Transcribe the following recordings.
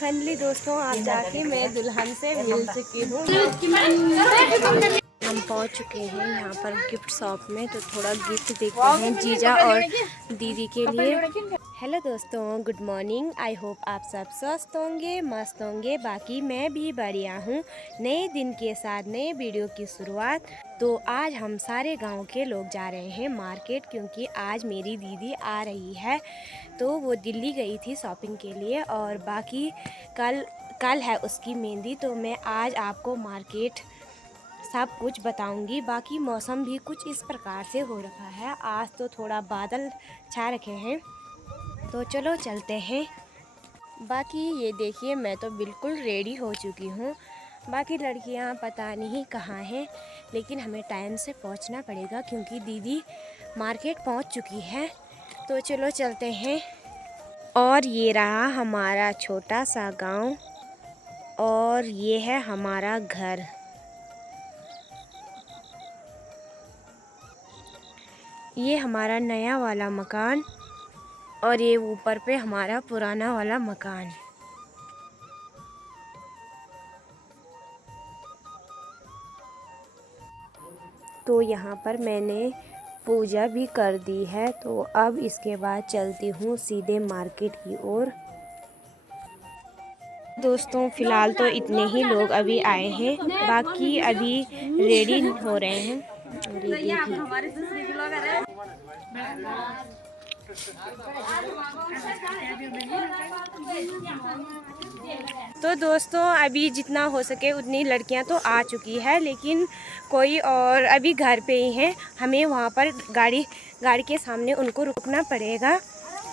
Finally दोस्तों आप जाके मैं दुल्हन से मिल चुकी हूँ। हम पहुँच चुके हैं यहाँ पर गिफ्ट शॉप में, तो थोड़ा गिफ्ट देखते हैं जीजा और दीदी के लिए। हेलो दोस्तों, गुड मॉर्निंग। आई होप आप सब स्वस्थ होंगे, मस्त होंगे। बाकी मैं भी बढ़िया हूँ। नए दिन के साथ नए वीडियो की शुरुआत। तो आज हम सारे गांव के लोग जा रहे हैं मार्केट, क्योंकि आज मेरी दीदी आ रही है। तो वो दिल्ली गई थी शॉपिंग के लिए, और बाकी कल है उसकी मेहंदी। तो मैं आज आपको मार्केट सब कुछ बताऊंगी। बाकी मौसम भी कुछ इस प्रकार से हो रखा है, आज तो थोड़ा बादल छा रखे हैं। तो चलो चलते हैं। बाकी ये देखिए, मैं तो बिल्कुल रेडी हो चुकी हूँ। बाकी लड़कियाँ पता नहीं कहाँ हैं, लेकिन हमें टाइम से पहुँचना पड़ेगा क्योंकि दीदी मार्केट पहुँच चुकी है। तो चलो चलते हैं। और ये रहा हमारा छोटा सा गांव, और ये है हमारा घर। ये हमारा नया वाला मकान, और ये ऊपर पे हमारा पुराना वाला मकान। तो यहाँ पर मैंने पूजा भी कर दी है। तो अब इसके बाद चलती हूँ सीधे मार्केट की ओर। दोस्तों फ़िलहाल तो इतने ही लोग अभी आए हैं, बाकी अभी रेडी हो रहे हैं। और ये देखिए, तो दोस्तों अभी जितना हो सके उतनी लड़कियां तो आ चुकी है, लेकिन कोई और अभी घर पे ही हैं। हमें वहां पर गाड़ी के सामने उनको रुकना पड़ेगा।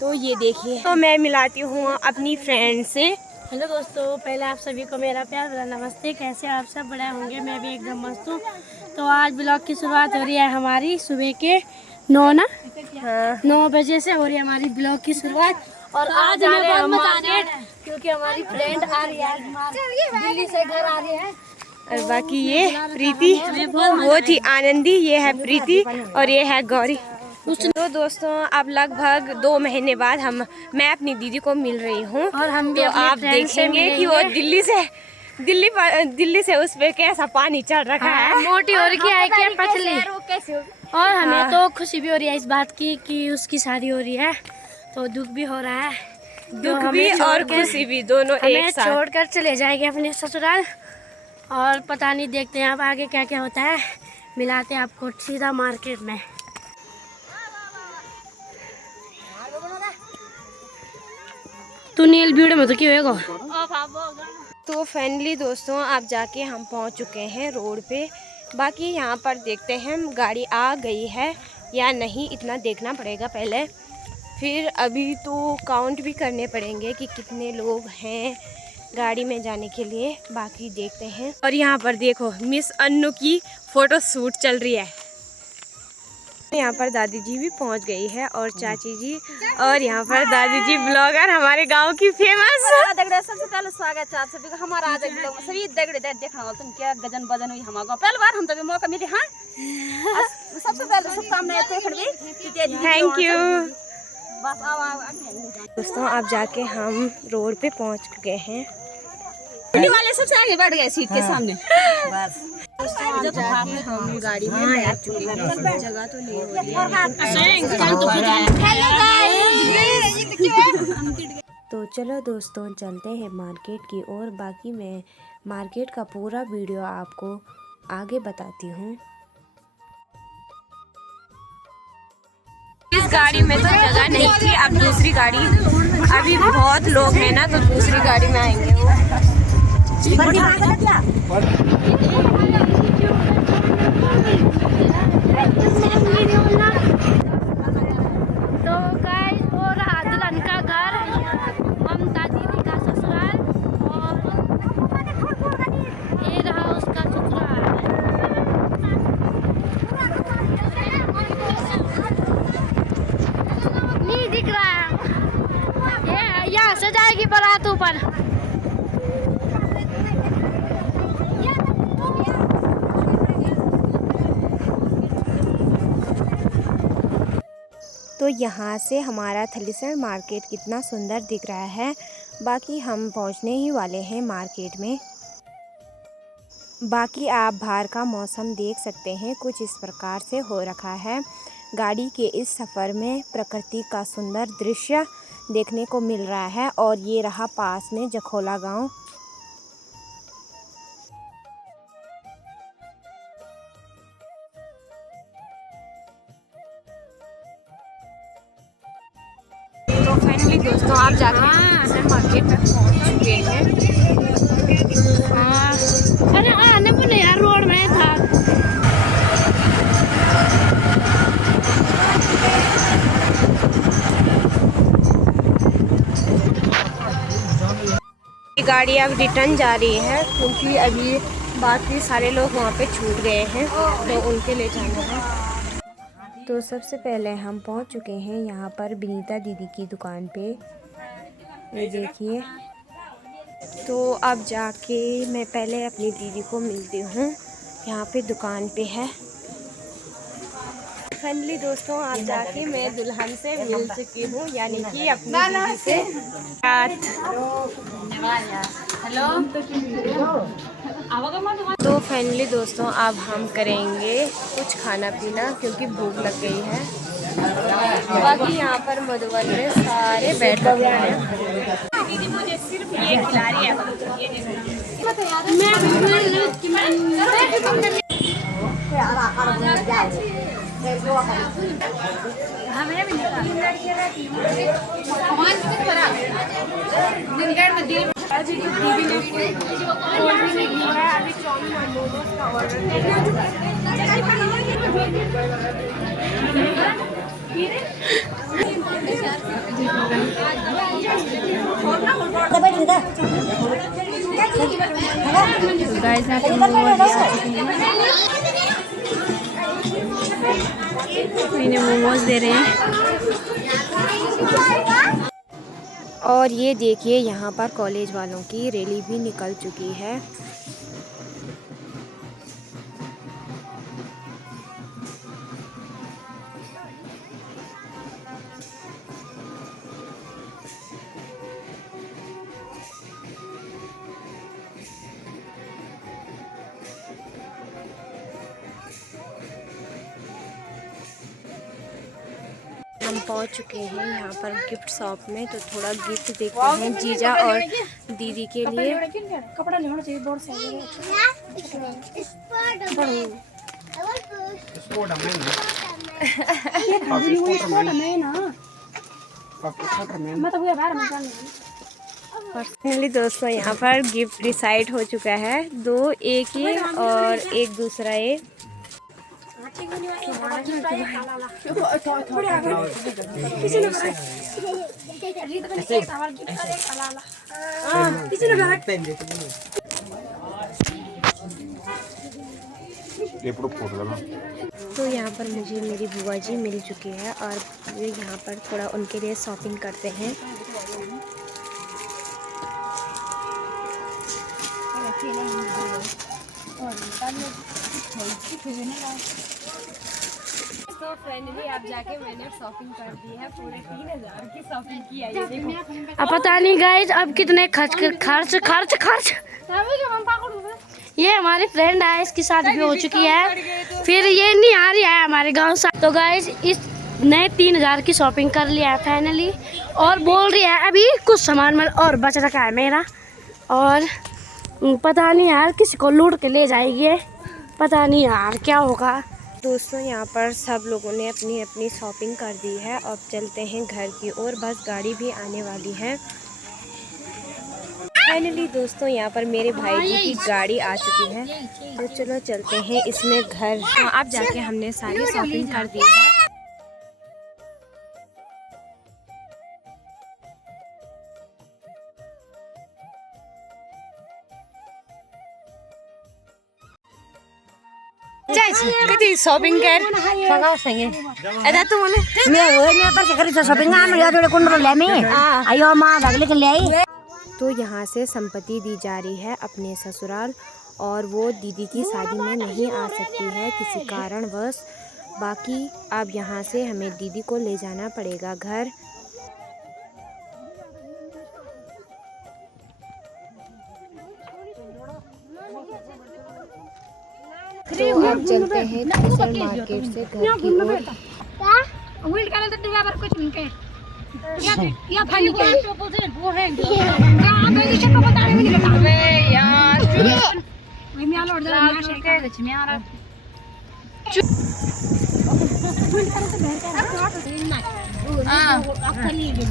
तो ये देखिए, तो मैं मिलाती हूँ अपनी फ्रेंड से। हेलो दोस्तों, पहले आप सभी को मेरा प्यार भरा नमस्ते। कैसे आप सब बड़े होंगे? मैं भी एकदम मस्त हूँ। तो आज ब्लॉग की शुरुआत हो रही है हमारी सुबह के 9 बजे से हो रही है हमारी ब्लॉग की शुरुआत। और आज हमें मार्केट, क्योंकि हमारी फ्रेंड आ रही है दिल्ली से, घर आ रही है। और बाकी ये प्रीति, वो थी आनंदी, ये है प्रीति, और ये है गौरी। तो दोस्तों अब लगभग 2 महीने बाद मैं अपनी दीदी को मिल रही हूँ। और हम भी तो आप देखेंगे कि वो दिल्ली से उस पे कैसा पानी चढ़ रखा है। मोटी हो रही है क्या, पतली। और हमें तो खुशी भी हो रही है इस बात की कि उसकी शादी हो रही है। तो दुख भी हो रहा है, दुख भी और खुशी भी दोनों एक साथ। छोड़कर चले जाएंगे अपने ससुराल। और पता नहीं, देखते हैं अब आगे क्या क्या होता है। मिलाते हैं आपको सीधा मार्केट में। तू नील वीडियो में तो क्यों होगा। तो फाइनली दोस्तों अब जाके हम पहुंच चुके हैं रोड पे। बाकी यहाँ पर देखते हैं गाड़ी आ गई है या नहीं, इतना देखना पड़ेगा पहले। फिर अभी तो काउंट भी करने पड़ेंगे कि कितने लोग हैं गाड़ी में जाने के लिए। बाकी देखते हैं। और यहाँ पर देखो, मिस अन्नू की फ़ोटो शूट चल रही है। यहाँ पर दादी जी भी पहुँच गई है, और चाची जी। और यहाँ पर दादी जी ब्लॉगर, हमारे गांव की फेमस। सबसे पहले स्वागत है आप सभी का हमारा आज ब्लॉग में। सभी देखना हो तुम क्या गजन बजन हुई हमारा पहली बार हम तभी मौका मिले। हाँ, सबसे पहले शुभकामनाएं। Thank you. दोस्तों अब जाके हम रोड पे पहुँच चुके हैं। वाले सबसे आगे बढ़ गए सीट के सामने। बस हम गाड़ी में बैठ चुके हैं। जगह तो नहीं हो रही है। तो चलो दोस्तों चलते हैं मार्केट की ओर। बाकी मैं मार्केट का पूरा वीडियो आपको आगे बताती हूँ। इस गाड़ी में तो जगह नहीं थी, अब दूसरी गाड़ी, अभी बहुत लोग हैं ना, तो दूसरी गाड़ी में आएंगे वो। तो गाइस, वो रहा दुल्हन का घर, ममता दीदी का ससुराल, और ये रहा उसका ससुराल। नहीं दिख रहा है, ये यहाँ से जाएगी बारात ऊपर। तो यहाँ से हमारा थलीसर मार्केट कितना सुंदर दिख रहा है। बाकी हम पहुंचने ही वाले हैं मार्केट में। बाकी आप बाहर का मौसम देख सकते हैं, कुछ इस प्रकार से हो रखा है। गाड़ी के इस सफ़र में प्रकृति का सुंदर दृश्य देखने को मिल रहा है। और ये रहा पास में जखोला गांव। तो फाइनली दोस्तों आप जाके मार्केट में पहुंच चुके हैं। अरे आने को नहीं यार, रोड में था। गाड़ी अब रिटर्न जा रही है क्योंकि अभी बाकी सारे लोग वहाँ पे छूट गए हैं, तो उनके ले जाना है। तो सबसे पहले हम पहुँच चुके हैं यहाँ पर विनीता दीदी की दुकान पे। ये देखिए, तो अब जाके मैं पहले अपनी दीदी को मिलती हूँ, यहाँ पे दुकान पे है। फाइनली दोस्तों आप जाके मैं दुल्हन से मिल चुकी हूँ, यानी कि अपनी दीदी से। हेलो। तो फाइनली दोस्तों अब हम करेंगे कुछ खाना पीना क्योंकि भूख लग गई है। बाकी यहाँ पर मधुबन में सारे बैठे हुए हैं। दीदी मुझे सिर्फ ये खिला रही है। हमें भी मोमोज दे रहे हैं। और ये देखिए यहाँ पर कॉलेज वालों की रैली भी निकल चुकी है। हम पहुंच चुके हैं यहाँ पर गिफ्ट शॉप में, तो थोड़ा गिफ्ट देखते हैं जीजा और दीदी के लिए। कपड़ा लेना चाहिए बोर्ड से। पर्सनली दोस्तों यहाँ पर गिफ्ट डिसाइड हो चुका है, 2 एक ही और एक दूसरा एक। तो यहाँ पर मुझे मेरी बुआ जी मिल चुकी है और यहाँ पर थोड़ा उनके लिए शॉपिंग करते हैं। तो फाइनली आप जाके मैंने शॉपिंग कर दी है, पूरे 3000 की शॉपिंग की है। ये देखो, अब पता नहीं गाइज अब कितने खर्च। ये हमारी फ्रेंड है, इसकी शादी भी हो चुकी है, फिर ये नहीं आ रही है हमारे गांव से। तो गाइज इस नए 3000 की शॉपिंग कर लिया है फाइनली, और बोल रही है अभी कुछ सामान और बच रखा है मेरा, और पता नहीं यार किसी को लूट के ले जाएगी, पता नहीं यार क्या होगा। दोस्तों यहाँ पर सब लोगों ने अपनी अपनी शॉपिंग कर दी है। अब चलते हैं घर की ओर, बस गाड़ी भी आने वाली है। फाइनली दोस्तों यहाँ पर मेरे भाई जी की गाड़ी आ चुकी है, तो चलो चलते हैं इसमें घर। तो अब जाके हमने सारी शॉपिंग कर दी है। किती शॉपिंग कर सांगा सांगे अदा तू बोले मैं पर करी शॉपिंग आ मैं थोड़े कुंडरो ले में आयो मां भगले के ले आई। तो यहाँ से संपत्ति दी जा रही है अपने ससुराल, और वो दीदी की शादी में नहीं आ सकती है किसी कारणवश। बाकी अब यहाँ से हमें दीदी को ले जाना पड़ेगा घर। तो अब चलते हैं थ्रेसर मार्केट से घर की ओर। उल्ट करे तो डिब्बा पर कुछ उनके या फानी के वो है हां तो इसे को बता रहे मुझे अबे यार वही मैं लौट जा मैं शेक है मैं आ रहा उल्ट करे तो घर का हां आपका नहीं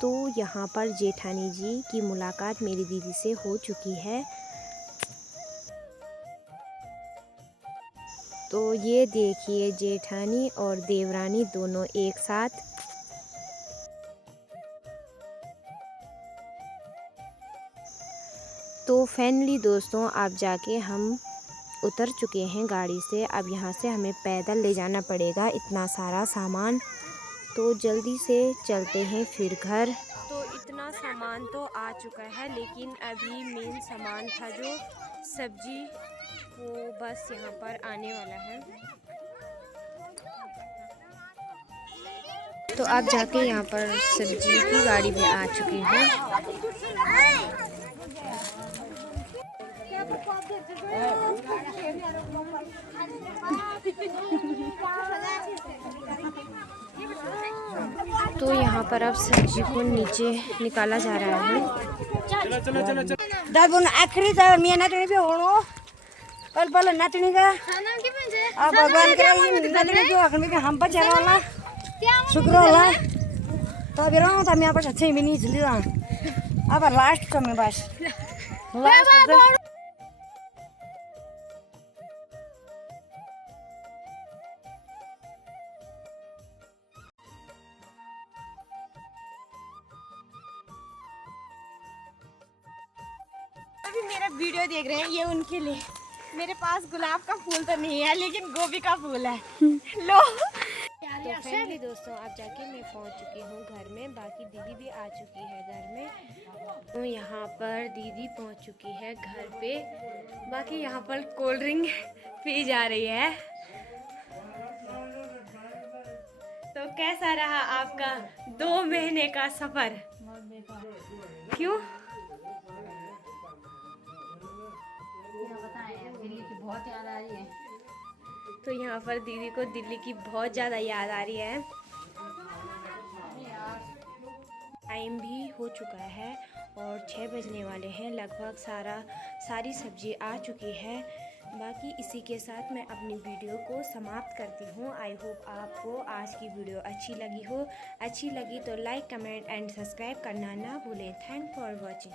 तो यहाँ पर जेठानी जी की मुलाकात मेरी दीदी से हो चुकी है। तो ये देखिए जेठानी और देवरानी दोनों एक साथ। तो फाइनली दोस्तों अब जाके हम उतर चुके हैं गाड़ी से। अब यहाँ से हमें पैदल ले जाना पड़ेगा इतना सारा सामान। तो जल्दी से चलते हैं फिर घर। तो इतना सामान तो आ चुका है, लेकिन अभी मेन सामान था जो सब्जी, वो बस यहाँ पर आने वाला है। तो अब जाके यहाँ पर सब्जी की गाड़ी में आ चुकी है। तो यहाँ पर अब सब्जी को नीचे निकाला जा रहा है। दाबुन आखिरी त मिया नातनी पे होनो पल पल नातनी का अब भगवान करे नातनी जो अखन में हम पर चला वाला शुक्र होला तो बिरो त मिया पर 6 मिनट झली अब लास्ट समय बस लास्ट अभी मेरा वीडियो देख रहे हैं ये उनके लिए। मेरे पास गुलाब का फूल तो नहीं है, लेकिन गोभी का फूल है। लो तो फैमिली दोस्तों अब जाके मैं पहुंच चुकी हूँ घर में। बाकी दीदी भी आ चुकी है घर में। तो यहाँ पर दीदी पहुंच चुकी है घर पे। बाकी यहाँ पर कोल्ड ड्रिंक पी जा रही है। तो कैसा रहा आपका 2 महीने का सफर? क्यों? बहुत याद आ रही है। तो यहाँ पर दीदी को दिल्ली की बहुत ज़्यादा याद आ रही है। टाइम भी हो चुका है और 6 बजने वाले हैं। लगभग सारी सब्जी आ चुकी है। बाकी इसी के साथ मैं अपनी वीडियो को समाप्त करती हूँ। आई होप आपको आज की वीडियो अच्छी लगी हो। अच्छी लगी तो लाइक, कमेंट एंड सब्सक्राइब करना ना भूलें। Thank for watching.